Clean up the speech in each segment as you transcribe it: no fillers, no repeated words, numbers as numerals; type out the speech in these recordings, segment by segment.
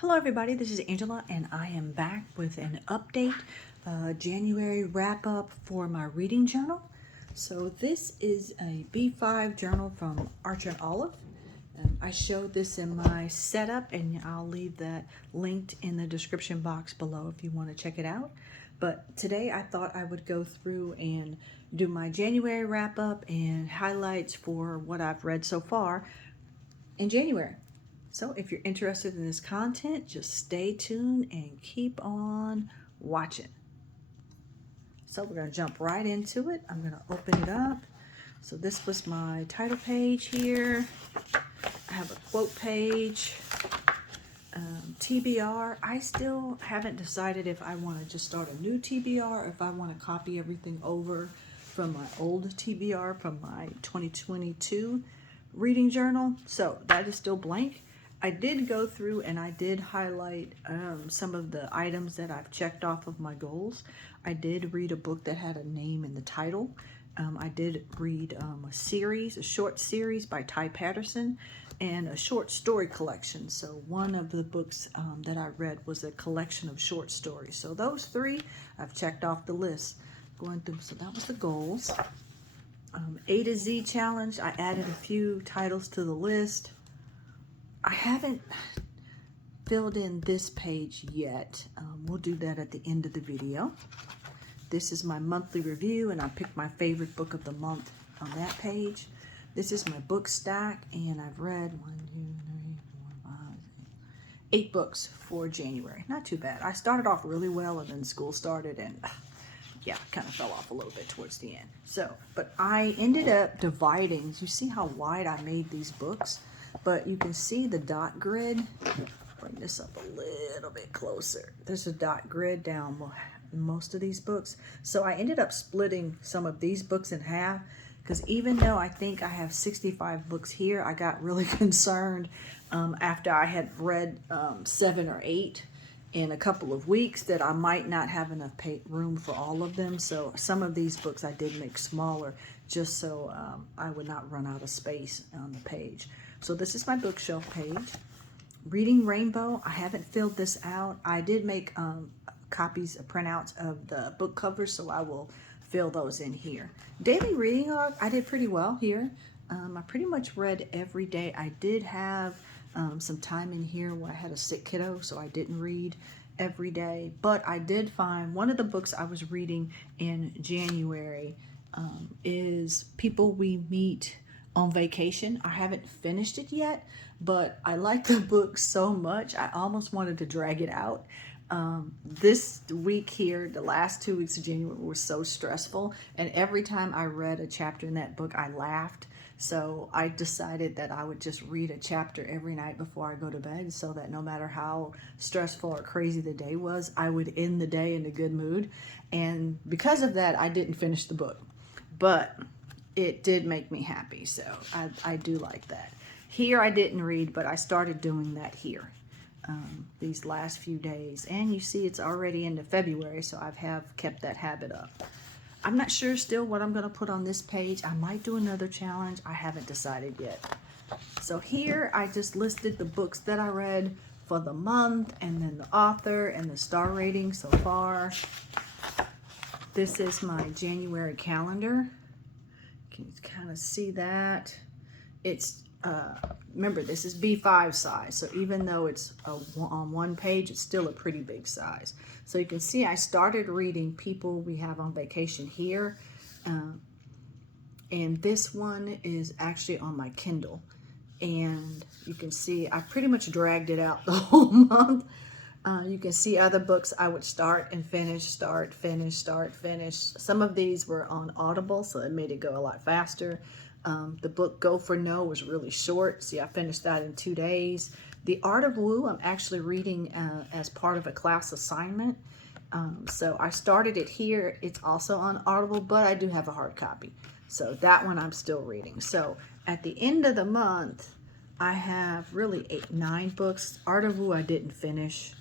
Hello everybody, this is Angela and I am back with an update, January wrap up for my reading journal. So this is a B5 journal from Archer and Olive. I showed this in my setup and I'll leave that linked in the description box below if you want to check it out. But today I thought I would go through and do my January wrap up and highlights for what I've read so far in January. So if you're interested in this content, just stay tuned and keep on watching. So we're going to jump right into it. I'm going to open it up. So this was my title page here. I have a quote page, TBR. I still haven't decided if I want to just start a new TBR or if I want to copy everything over from my old TBR from my 2022 reading journal. So that is still blank. I did go through and I did highlight some of the items that I've checked off of my goals. I did read a book that had a name in the title. I did read a short series by Ty Patterson and a short story collection. So one of the books that I read was a collection of short stories. So those three I've checked off the list. Going through, so that was the goals. A to Z challenge, I added a few titles to the list. I haven't filled in this page yet. We'll do that at the end of the video. This is my monthly review and I picked my favorite book of the month on that page. This is my book stack and I've read 8 books for January. Not too bad. I started off really well and then school started and yeah, kind of fell off a little bit towards the end. So, but I ended up dividing. You see how wide I made these books? But you can see the dot grid. Bring this up a little bit closer. There's a dot grid down most of these books. So I ended up splitting some of these books in half because even though I think I have 65 books here, I got really concerned after I had read 7 or 8 in a couple of weeks that I might not have enough room for all of them. So some of these books I did make smaller just so I would not run out of space on the page. So this is my bookshelf page. Reading Rainbow, I haven't filled this out. I did make copies, printouts of the book covers, so I will fill those in here. Daily reading log, I did pretty well here. I pretty much read every day. I did have some time in here where I had a sick kiddo, so I didn't read every day. But I did find one of the books I was reading in January is People We Meet on Vacation. I haven't finished it yet, but I like the book so much I almost wanted to drag it out. This week here, the last 2 weeks of January were so stressful, and every time I read a chapter in that book I laughed. So I decided that I would just read a chapter every night before I go to bed so that no matter how stressful or crazy the day was, I would end the day in a good mood. And because of that, I didn't finish the book, but it did make me happy. So I do like that. Here I didn't read, but I started doing that here these last few days. And you see it's already into February, so I have kept that habit up. I'm not sure still what I'm going to put on this page. I might do another challenge. I haven't decided yet. So here I just listed the books that I read for the month and then the author and the star rating so far. This is my January calendar. Can you kind of see that? It's remember, this is B5 size, so even though it's on one page, it's still a pretty big size. So you can see I started reading People We Have on Vacation here, and this one is actually on my Kindle, and you can see I pretty much dragged it out the whole month. You can see other books I would start and finish, start, finish, start, finish. Some of these were on Audible, so it made it go a lot faster. The book Go for No was really short. See, I finished that in 2 days. The Art of Woo, I'm actually reading as part of a class assignment. So I started it here. It's also on Audible, but I do have a hard copy. So that one I'm still reading. So at the end of the month, I have really 9 books. Art of Woo I didn't finish,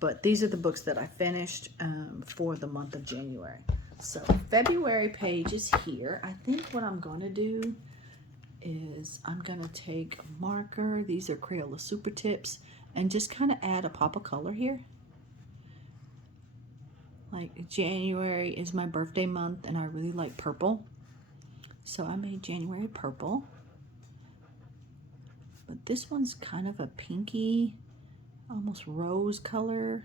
but these are the books that I finished for the month of January. So February page is here. I think what I'm going to do is I'm going to take a marker. These are Crayola Super Tips, and just kind of add a pop of color here. Like January is my birthday month, and I really like purple. So I made January purple. But this one's kind of a pinky, almost rose color.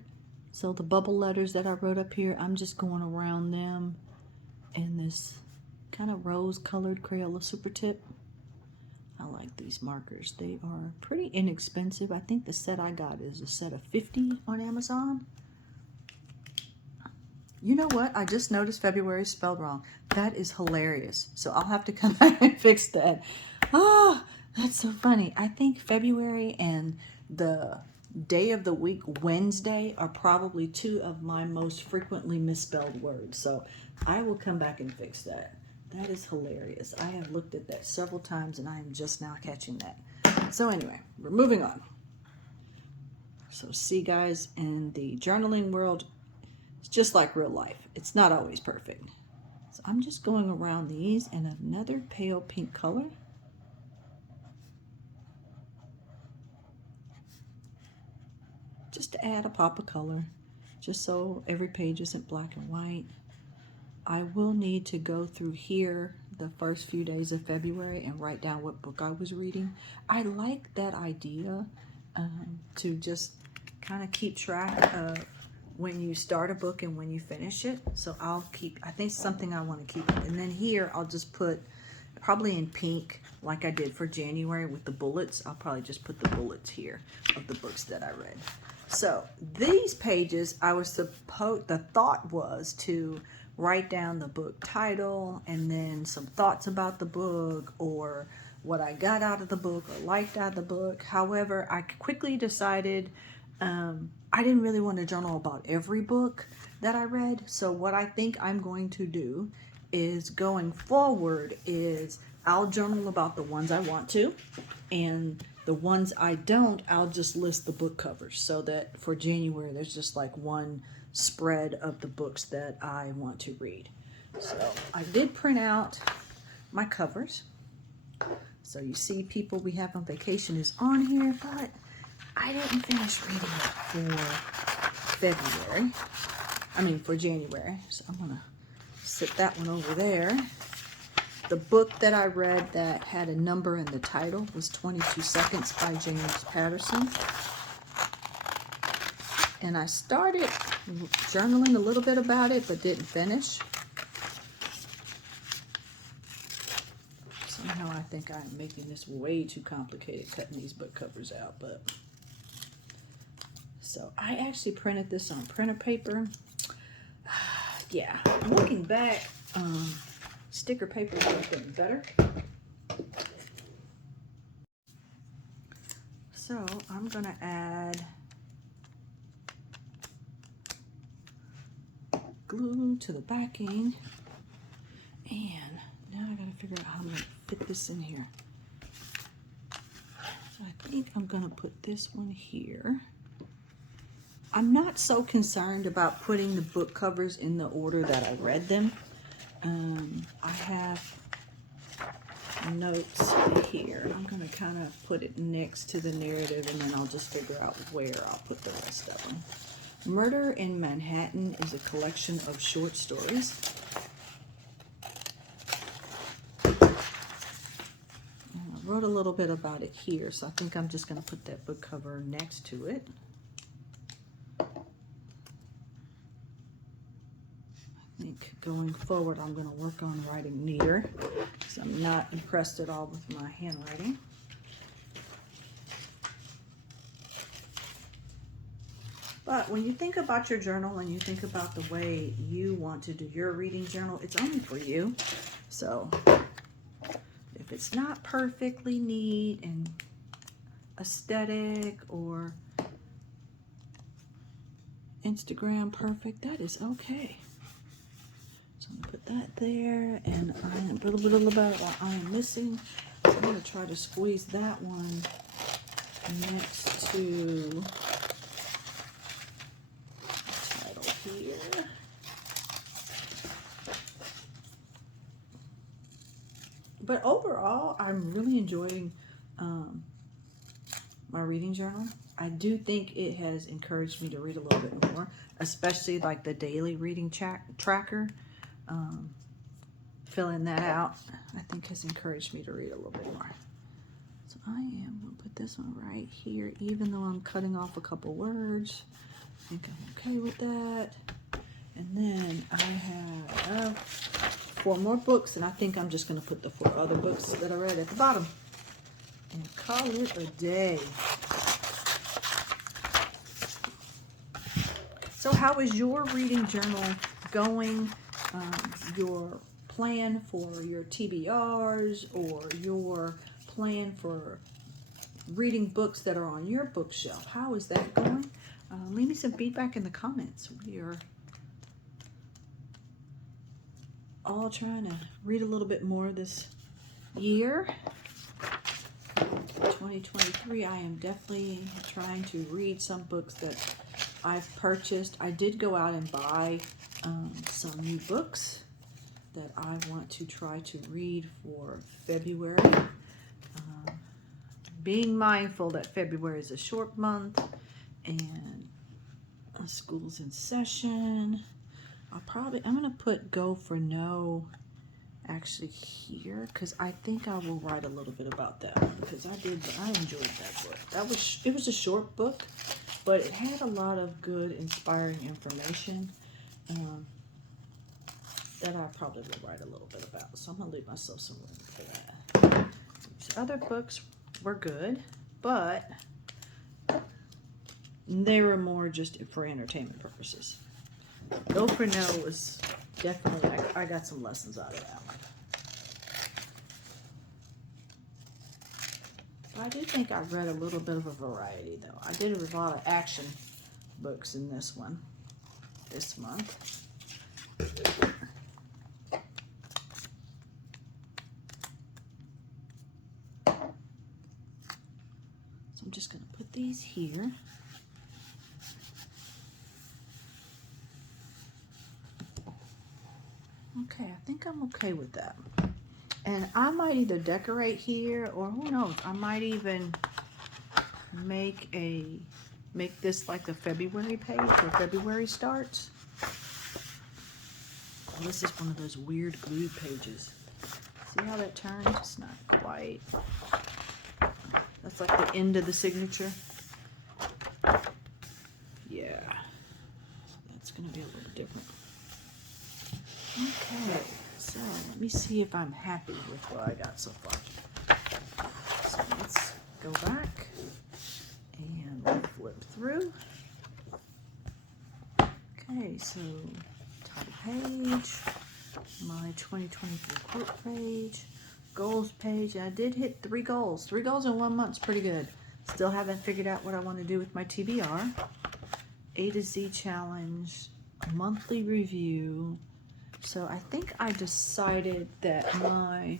So the bubble letters that I wrote up here, I'm just going around them in this kind of rose colored Crayola Super Tip. I like these markers. They are pretty inexpensive. I think the set I got is a set of 50 on Amazon. You know what? I just noticed February is spelled wrong. That is hilarious. So I'll have to come back and fix that. Oh, that's so funny. I think February and the day of the week, Wednesday, are probably two of my most frequently misspelled words. So I will come back and fix that. That is hilarious. I have looked at that several times and I am just now catching that. So anyway, we're moving on. So see, guys, in the journaling world, it's just like real life. It's not always perfect. So I'm just going around these in another pale pink color. Just to add a pop of color, just so every page isn't black and white. I will need to go through here the first few days of February and write down what book I was reading. I like that idea to just kind of keep track of when you start a book and when you finish it. So I think it's something I want to keep. And then here I'll just put, probably in pink, like I did for January with the bullets. I'll probably just put the bullets here of the books that I read. So these pages, the thought was to write down the book title and then some thoughts about the book or what I got out of the book or liked out of the book. However, I quickly decided I didn't really want to journal about every book that I read. So what I think I'm going to do is, going forward, is I'll journal about the ones I want to, and the ones I don't, I'll just list the book covers, so that for January there's just like one spread of the books that I want to read. So I did print out my covers. So you see People We Have on Vacation is on here, but I didn't finish reading it for January. So I'm gonna sit that one over there. The book that I read that had a number in the title was 22 Seconds by James Patterson. And I started journaling a little bit about it, but didn't finish. Somehow I think I'm making this way too complicated, cutting these book covers out. But so I actually printed this on printer paper. Yeah, looking back, sticker paper would have been better. So I'm gonna add glue to the backing, and now I gotta figure out how I'm gonna fit this in here. So I think I'm gonna put this one here. I'm not so concerned about putting the book covers in the order that I read them. I have notes here. I'm going to kind of put it next to the narrative, and then I'll just figure out where I'll put the rest of them. Murder in Manhattan is a collection of short stories. I wrote a little bit about it here, so I think I'm just going to put that book cover next to it. I think going forward, I'm going to work on writing neater, because I'm not impressed at all with my handwriting. But when you think about your journal and you think about the way you want to do your reading journal, it's only for you. So if it's not perfectly neat and aesthetic or Instagram perfect, that is okay. So I'm gonna put that there, and a little bit about what I am missing. I'm gonna try to squeeze that one next to the title here. But overall, I I'm really enjoying my reading journal. I do think it has encouraged me to read a little bit more, especially like the daily reading tracker. Filling that out, I think has encouraged me to read a little bit more. So I am going to put this one right here, even though I'm cutting off a couple words. I think I'm okay with that. And then I have 4 more books, and I think I'm just going to put the 4 other books that I read at the bottom and call it a day. So how is your reading journal going? Your plan for your TBRs or your plan for reading books that are on your bookshelf. How is that going? Leave me some feedback in the comments. We are all trying to read a little bit more this year. 2023, I am definitely trying to read some books that I've purchased. I did go out and buy some new books that I want to try to read for February. Being mindful that February is a short month and school's in session. I'm going to put Go for No actually here because I think I will write a little bit about that one because I enjoyed that book. It was a short book, but it had a lot of good, inspiring information that I probably will write a little bit about. So I'm going to leave myself some room for that. These other books were good, but they were more just for entertainment purposes. Go for No was definitely, I got some lessons out of that one. I do think I read a little bit of a variety, though. I did a lot of action books in this one, this month. So I'm just going to put these here. Okay, I think I'm okay with that. And I might either decorate here or who knows, I might even make this like the February page where February starts. Well, this is one of those weird glued pages. See how that turns? It's not quite. That's like the end of the signature. Yeah, that's gonna be a little different. Okay, so let me see if I'm happy with what I got so far. So let's go back and we'll flip through. Okay, so title page, my 2023 quote page, goals page. I did hit 3 goals. 3 goals in 1 month is pretty good. Still haven't figured out what I want to do with my TBR. A to Z challenge, a monthly review. So I think I decided that my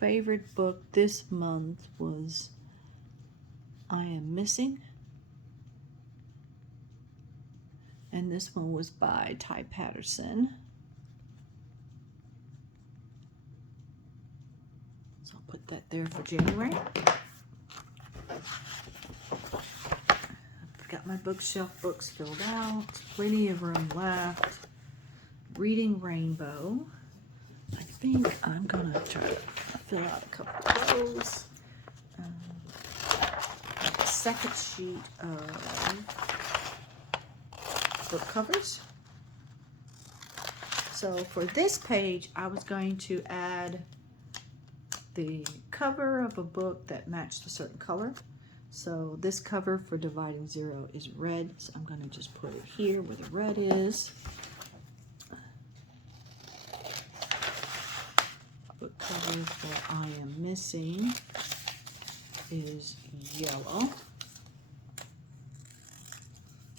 favorite book this month was I Am Missing. And this one was by Ty Patterson. So I'll put that there for January. I've got my bookshelf books filled out. Plenty of room left. Reading Rainbow. I think I'm going to try to fill out a couple of those. The second sheet of book covers. So for this page, I was going to add the cover of a book that matched a certain color. So this cover for Dividing Zero is red, so I'm going to just put it here where the red is. Book cover for I Am Missing is yellow.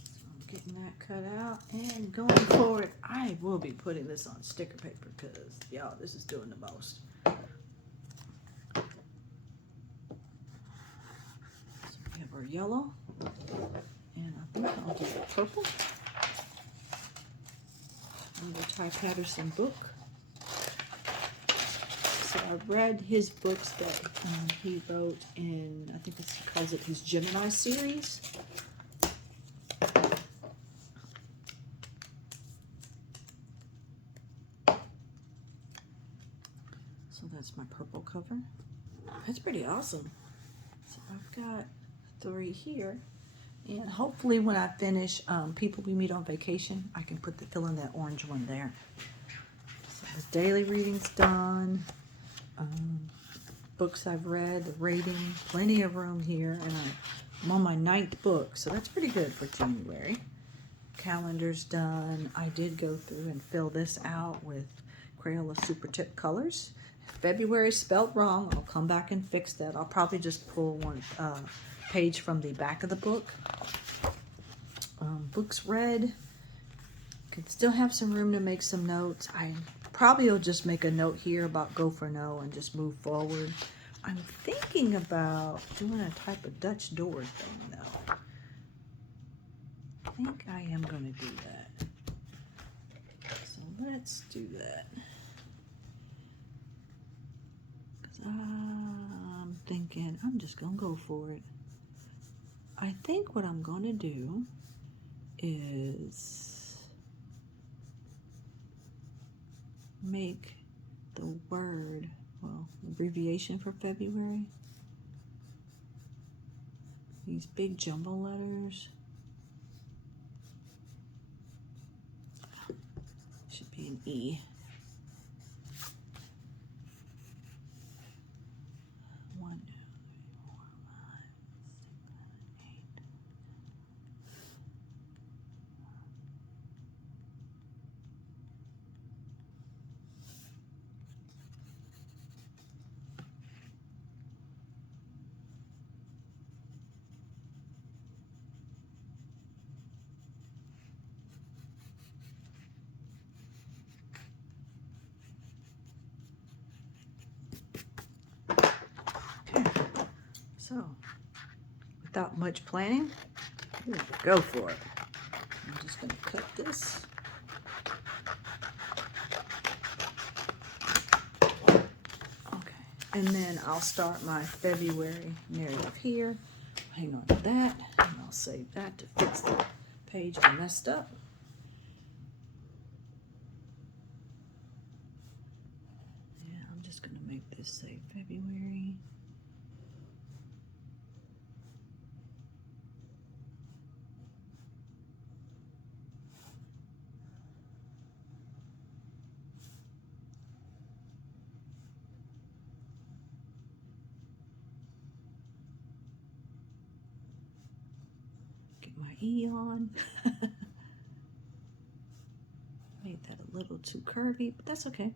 So I'm getting that cut out, and going forward, I will be putting this on sticker paper because, y'all, this is doing the most. So we have our yellow, and I think I'll do the purple. Another Ty Patterson book. So I read his books that he wrote in, I think he calls it his Gemini series. So that's my purple cover. That's pretty awesome. So I've got 3 here. And hopefully when I finish People We Meet on Vacation, I can fill in that orange one there. So the daily reading's done. Books I've read, the rating, plenty of room here. And I'm on my 9th book, so that's pretty good for January. Calendar's done. I did go through and fill this out with Crayola Super Tip colors. February spelled wrong. I'll come back and fix that. I'll probably just pull one page from the back of the book. Books read. Could still have some room to make some notes. I probably will just make a note here about Go for No and just move forward. I'm thinking about doing a type of Dutch door thing though. I think I am going to do that. So let's do that. I'm thinking I'm just gonna go for it. I think what I'm gonna do is make the word, well, abbreviation for February, these big jumbo letters. Should be an E. So, without much planning, go for it. I'm just going to cut this. Okay, and then I'll start my February narrative here. Hang on to that, and I'll save that to fix the page I messed up. Yeah, I'm just going to make this say February. My E on. Made that a little too curvy, but that's okay.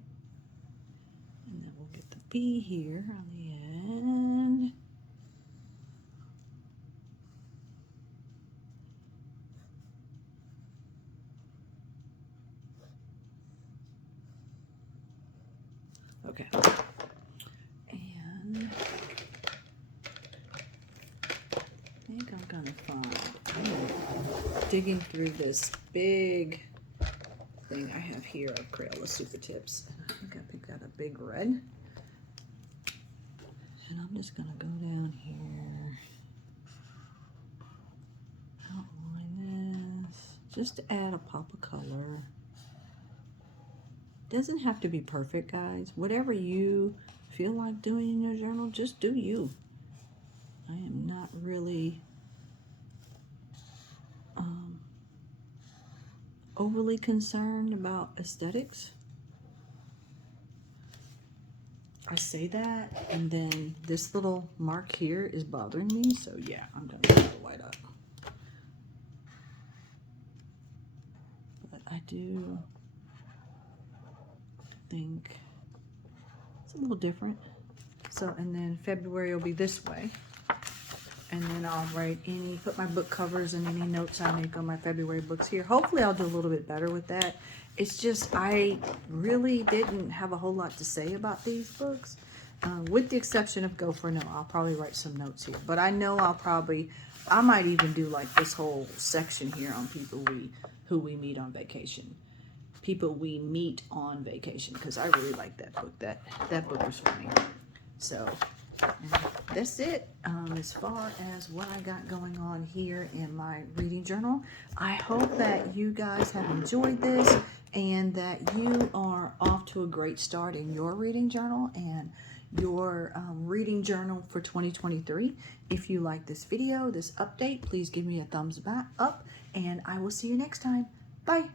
And then we'll get the B here on the end. Okay. And I think I'm gonna digging through this big thing I have here of Crayola Super Tips. And I think I picked out a big red. And I'm just gonna go down here, outline this, just to add a pop of color. Doesn't have to be perfect, guys. Whatever you feel like doing in your journal, just do you. I am not really overly concerned about aesthetics. I say that, and then this little mark here is bothering me, so yeah, I'm gonna put it white up. But I do think it's a little different. So, and then February will be this way. And then I'll put my book covers and any notes I make on my February books here. Hopefully I'll do a little bit better with that. It's just, I really didn't have a whole lot to say about these books. With the exception of Go for No, I'll probably write some notes here. But I know I might even do like this whole section here on people who we meet on vacation. people we meet on vacation, because I really like that book. That book was funny. So that's it as far as what I got going on here in my reading journal. I hope that you guys have enjoyed this and that you are off to a great start in your reading journal and your reading journal for 2023. If you like this video, this update, please give me a thumbs up, and I will see you next time. Bye.